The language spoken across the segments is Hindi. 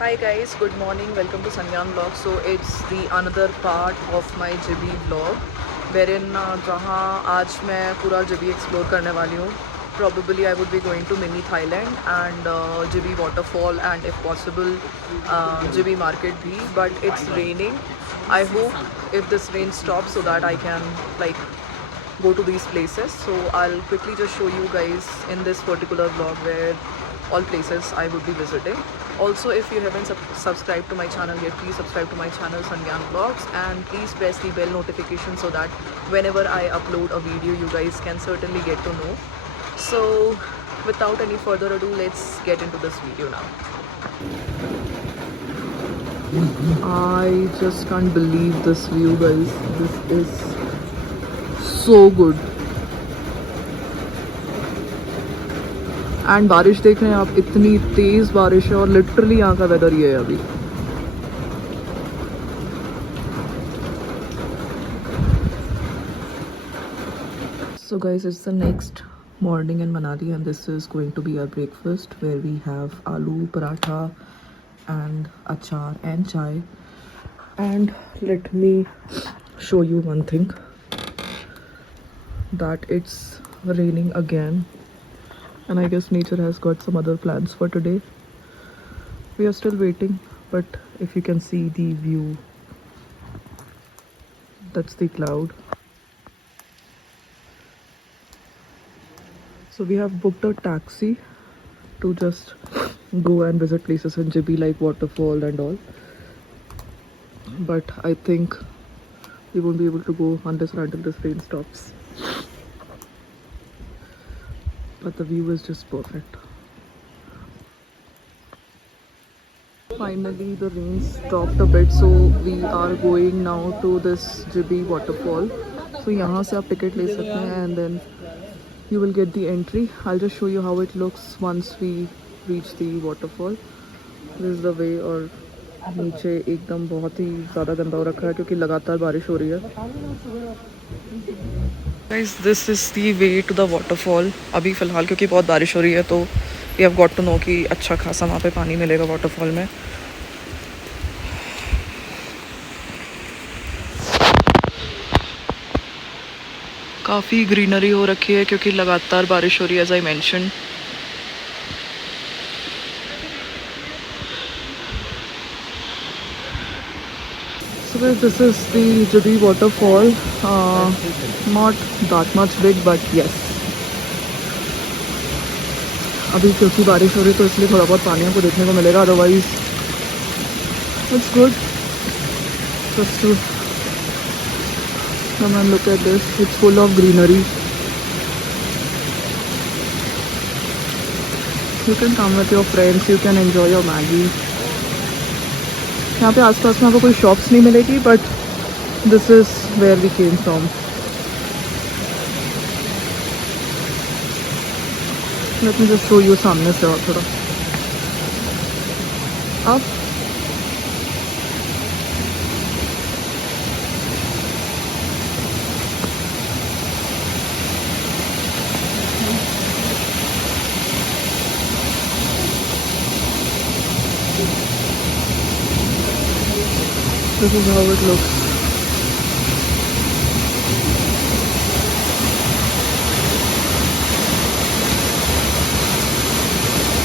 Hi guys, good morning. Welcome to Sangyan Vlog. So it's the another part of my Jibi vlog, wherein जहाँ आज मैं पूरा Jibi explore करने वाली हूँ. Probably I would be going to mini Thailand and Jibi waterfall and if possible Jibi market bhi. But it's raining. I hope if this rain stops so that I can like go to these places. So I'll quickly just show you guys in this particular vlog where all places I would be visiting. Also, if you haven't subscribed to my channel yet, please subscribe to my channel Sangyan Vlogs and please press the bell notification so that whenever I upload a video you guys can certainly get to know. So without any further ado, let's get into this video now. I just can't believe this view, guys. This is so good. And बारिश देख रहे हैं आप, इतनी तेज़ बारिश है और लिटरली यहाँ का वेदर ये है अभी. So guys, it's the next morning in Manali and this is going to be our breakfast where we have aloo paratha and achar and chai. And let me show you one thing, that it's raining again. And I guess nature has got some other plans for today. We are still waiting, but if you can see the view, that's the cloud. So we have booked a taxi to just go and visit places in Jibi like waterfall and all. But I think we won't be able to go unless or until this rain stops. But the view is just perfect. Finally the rain stopped a bit, so we are going now to this Jibi waterfall. So यहाँ से आप टिकट ले सकते हैं and then you will get the entry. I'll just show you how it looks once we reach the waterfall. This is the way. और नीचे एकदम बहुत ही ज़्यादा गंदा हो रखा है क्योंकि लगातार बारिश हो रही है. Guys, this is the way to the waterfall. अभी फ़िलहाल क्योंकि बहुत बारिश हो रही है तो we have got to know कि अच्छा खासा वहाँ पे पानी मिलेगा waterfall में. काफ़ी ग्रीनरी हो रखी है क्योंकि लगातार बारिश हो रही है, as I mentioned. So guys, this is the Jibi waterfall. Not that much big, but yes. अभी क्योंकि बारिश हो रही है तो इसलिए थोड़ा बहुत पानी आपको देखने को मिलेगा, otherwise it's good. Just to come and look at this. It's full of greenery. You can come with your friends. You can enjoy your Maggi. यहाँ पे आसपास में आपको कोई शॉप्स नहीं मिलेगी, but this is where we came from. Let me just show you सामने से और थोड़ा आप. This is how it looks.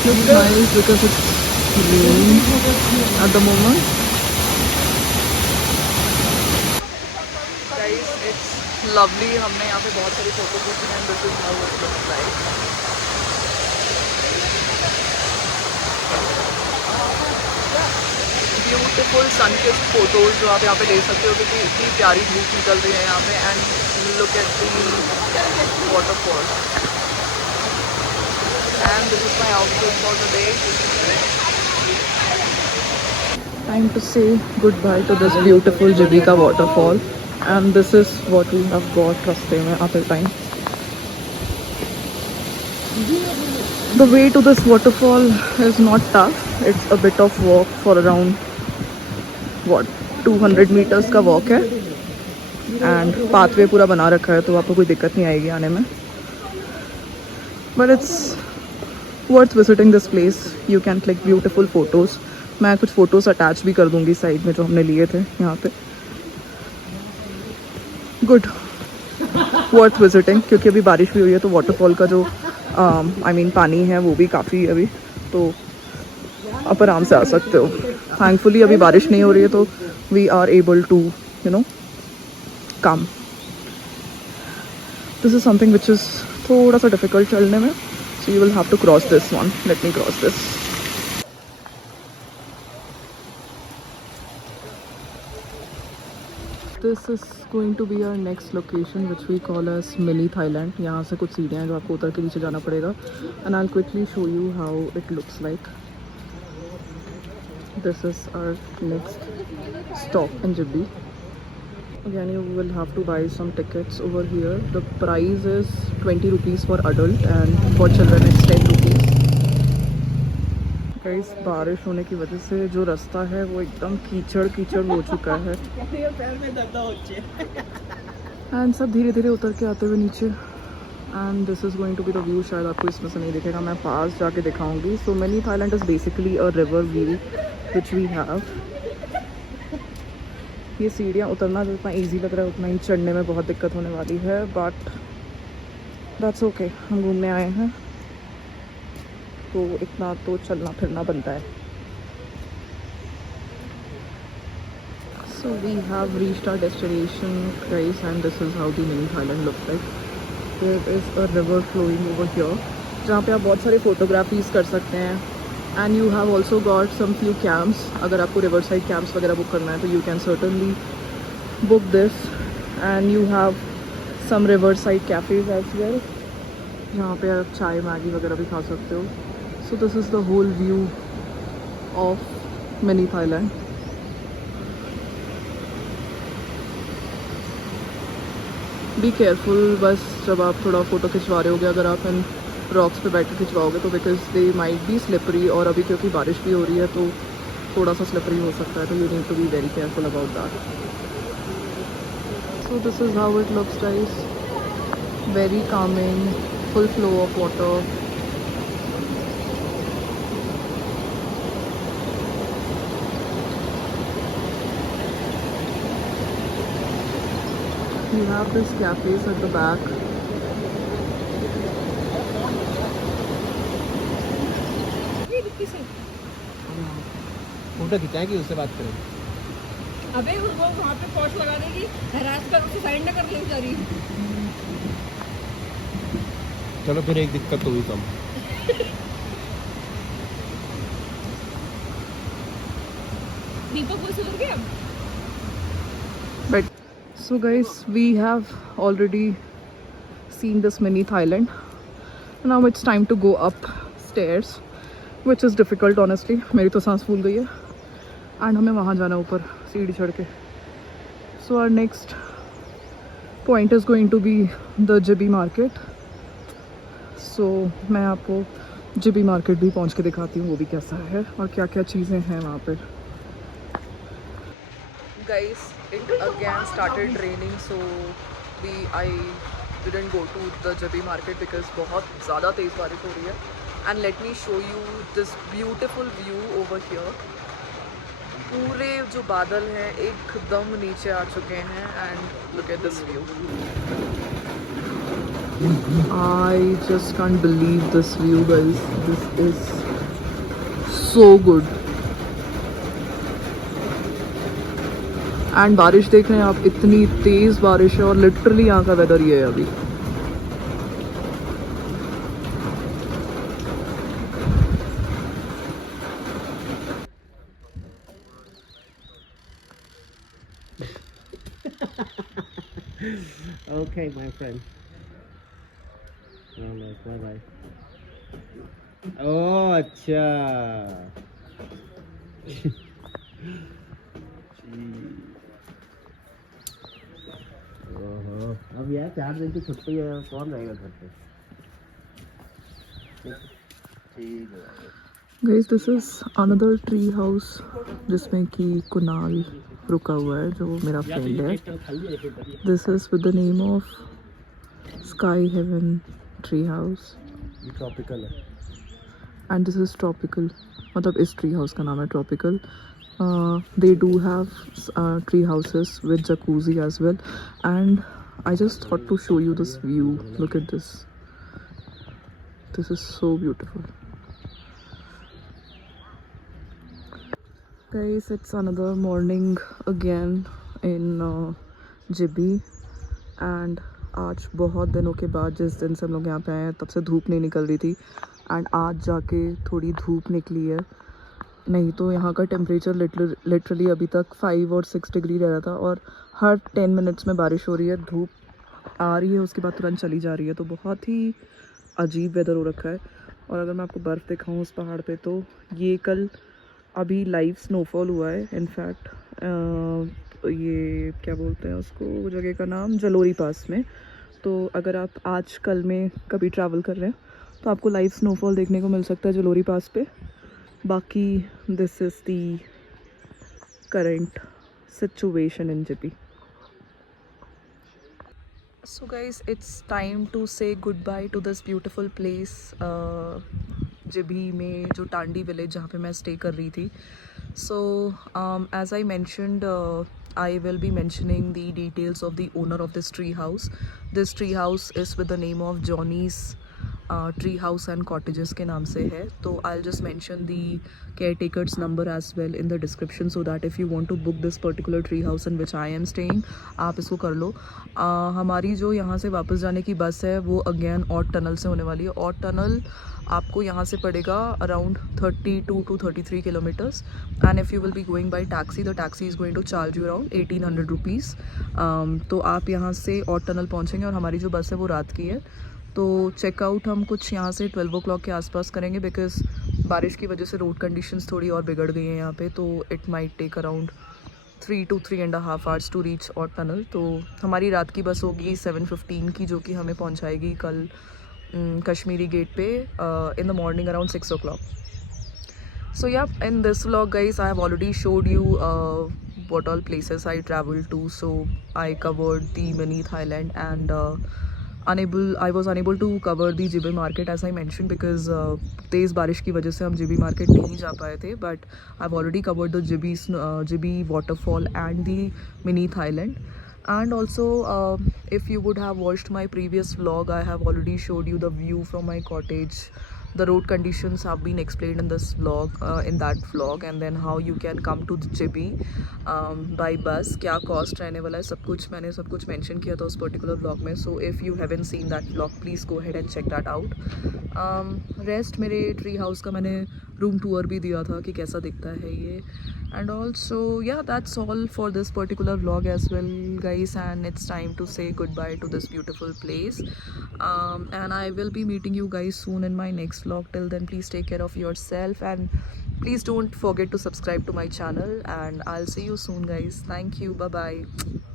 Looks nice because it's raining at the moment. Guys, it's lovely. हमने यहाँ पे बहुत सारी फोटो खींची and this is how it looks like. Beautiful sun kissed photos जो आप यहाँ पे ले सकते हो क्योंकि इतनी प्यारी धूप निकल रही है यहाँ पे. And look at the waterfall. And this is my outfit for the day. Time to say goodbye to this beautiful Jibhi का waterfall. And this is what we have got रास्ते में आते time. The way to this waterfall is not tough. It's a bit of walk for around 200 meters का वॉक है. एंड पाथवे पूरा बना रखा है तो आपको कोई दिक्कत नहीं आएगी आने में. But it's worth visiting this place. You can click beautiful photos. मैं कुछ फ़ोटोज़ अटैच भी कर दूँगी साइड में जो हमने लिए थे यहाँ पे। गुड, वर्थ विजिटिंग, क्योंकि अभी बारिश भी हुई है तो वाटरफॉल का जो पानी है वो भी काफ़ी अभी, तो आप आराम से आ सकते हो। थैंकफुली अभी बारिश नहीं हो रही है तो we are able to come. This is something which is थोड़ा सा डिफ़िकल्ट चलने में, so you will have to cross this one. Let me cross this. This is going to be our next location which we call as mini Thailand. यहाँ से कुछ सीढ़ियाँ हैं जो आपको उतर के नीचे जाना पड़ेगा, and I quickly show you how it looks like. This is our next stop in Jibbi. Again, you will have to buy some tickets over here. The price is 20 rupees for adult and for children it's 10 rupees. Guys, बारिश होने की वजह से जो रास्ता है वो एकदम कीचड़ कीचड़ हो चुका है एंड सब धीरे धीरे उतर के आते हुए नीचे। And this is going to be the view. शायद आपको इसमें से नहीं दिखेगा, मैं पास जाके दिखाऊंगी। So mini Thailand is basically a river view which we have. ये सीढ़ियाँ उतरना जितना इजी लग रहा है उतना ही चढ़ने में बहुत दिक्कत होने वाली है, बट दैट्स ओके, हम घूमने आए हैं तो इतना तो चलना फिरना बनता है। So we have reached our destination guys, and this is how the mini Thailand looks like. There is a river flowing over here जहाँ पे आप बहुत सारे फोटोग्राफीज कर सकते हैं, and you have also got some few camps. अगर आपको रिवर साइड कैंप्स वगैरह बुक करना है तो you can certainly book this, and you have some riverside cafes as well जहाँ पे आप चाय मैगी वगैरह भी खा सकते हो। So this is the whole view of mini Thailand. Be careful बस जब आप थोड़ा फ़ोटो खिंचवा रहे होगे, अगर आप इन रॉक्स पे बैठ के खिंचवाओगे तो, because they might be slippery, और अभी क्योंकि बारिश भी हो रही है तो थोड़ा सा स्लिपरी हो सकता है, तो you need to be very careful about that. So this is how it looks guys, very calming, full flow of water. You have this cafes at the back. Photo खिंचाएंगे उससे बात करें। अबे वो वहाँ पे पॉट लगा देगी, हरास कर उसको साइड न कर ले बेचारी। चलो फिर एक दिक्कत हुई कम। दीपक वो सुधर गया। But so guys, we have already seen this mini Thailand. Now it's time to go upstairs, which is difficult honestly. मेरी तो सांस फूल गई है, एंड हमें वहाँ जाना ऊपर सीढ़ी चढ़ के। So our next point is going to be the Jibi market. So मैं आपको जिबी मार्केट भी पहुँच के दिखाती हूँ वो भी कैसा है और क्या क्या चीज़ें हैं वहाँ पे। Guys, it again started raining, so I didn't go to the Jibi market because बहुत ज़्यादा तेज़ बारिश हो रही है। And let me show you this beautiful view over here. पूरे जो बादल हैं एकदम नीचे आ चुके हैं, and look at this view. I just can't believe this view guys. This is so good. And बारिश देख रहे हैं आप, इतनी तेज़ बारिश है और लिटरली यहाँ का वेदर ये है अभी। Okay, my friend. Bye bye. Oh, अच्छा। ओहो, अब यार 4 दिन की छुट्टी है, कौन रहेगा घर पे? ठीक है। Guys, this is another tree house जिसमें कि कुणाल रुका हुआ है जो मेरा फ्रेंड है। This is with the name of sky heaven tree house, ये ट्रॉपिकल है एंड दिस इज़ ट्रॉपिकल, मतलब इस ट्री हाउस का नाम है tropical. They do have tree houses with jacuzzi as well, and I just thought to show you this view. Look at this. This is so beautiful. Guys, it's another morning again in Jibi, and आज बहुत दिनों के बाद जिस दिन से हम लोग यहाँ पे आए हैं तब से धूप नहीं निकल रही थी, एंड आज जाके थोड़ी धूप निकली है. नहीं तो यहाँ का टेम्परेचर लिटरली अभी तक 5 और 6 डिग्री रह रहा था, और हर 10 मिनट्स में बारिश हो रही है, धूप आ रही है, उसके बाद तुरंत चली जा रही है. तो बहुत ही अजीब वेदर हो रखा है. और अगर मैं आपको बर्फ़ दिखाऊँ उस पहाड़ पे, तो ये कल अभी लाइव स्नोफॉल हुआ है. इनफैक्ट ये क्या बोलते हैं उसको, वो जगह का नाम जलोरी पास में. तो अगर आप आज कल में कभी ट्रैवल कर रहे हैं तो आपको लाइव स्नोफॉल देखने को मिल सकता है जलोरी पास पे. बाकी this is the current situation in जिबी. So guys, it's time to say goodbye to this beautiful place, जिबी में जो टांडी विलेज जहाँ पे मैं स्टे कर रही थी. So as I mentioned, I will be mentioning the details of the owner of this tree house. This tree house is with the name of Johnny's tree house and cottages के नाम से है. तो I just mention the caretakers number as well in the description, so that if you want to book this particular tree house in which I am staying, आप इसको कर लो. हमारी जो यहाँ से वापस जाने की बस है वो अगेन ऑट टनल से होने वाली है. ऑट टनल आपको यहाँ से पड़ेगा around 32 to 33 kilometres, and if you will be going by taxi, the taxi is going to charge you around 1800 rupees. तो आप यहाँ से ऑट टनल पहुँचेंगे, और हमारी जो बस है वो रात की है. तो चेकआउट हम कुछ यहाँ से 12 o'clock के आसपास करेंगे, बिकॉज बारिश की वजह से रोड कंडीशंस थोड़ी और बिगड़ गई हैं यहाँ पे. तो it might take around 3 to 3.5 hours to reach at tunnel. तो हमारी रात की बस होगी 7:15 की, जो कि हमें पहुँचाएगी कल कश्मीरी गेट पे in the morning around 6 o'clock. So yeah, in this vlog guys, I have already showed you what all places I traveled to. So I covered the mini Thailand, and I was unable to cover the Jibi market as I mentioned, because तेज़ बारिश की वजह से हम जिबी मार्केट नहीं जा पाए थे. But I've already covered the Jibi waterfall and the mini Thailand. And also if you would have watched my previous vlog, I have already showed you the view from my cottage. The road conditions have been explained in this vlog, in that vlog, and then how you can come to Jibi by bus, क्या cost रहने वाला है, सब कुछ मैंने सब कुछ mention किया था उस particular vlog में. So if you haven't seen that vlog, please go ahead and check that out. Rest मेरे tree house का मैंने room tour भी दिया था कि कैसा दिखता है ये. And also yeah, that's all for this particular vlog as well guys, and it's time to say goodbye to this beautiful place. And I will be meeting you guys soon in my next vlog. Till then, please take care of yourself, and please don't forget to subscribe to my channel, and I'll see you soon guys. Thank you, bye bye.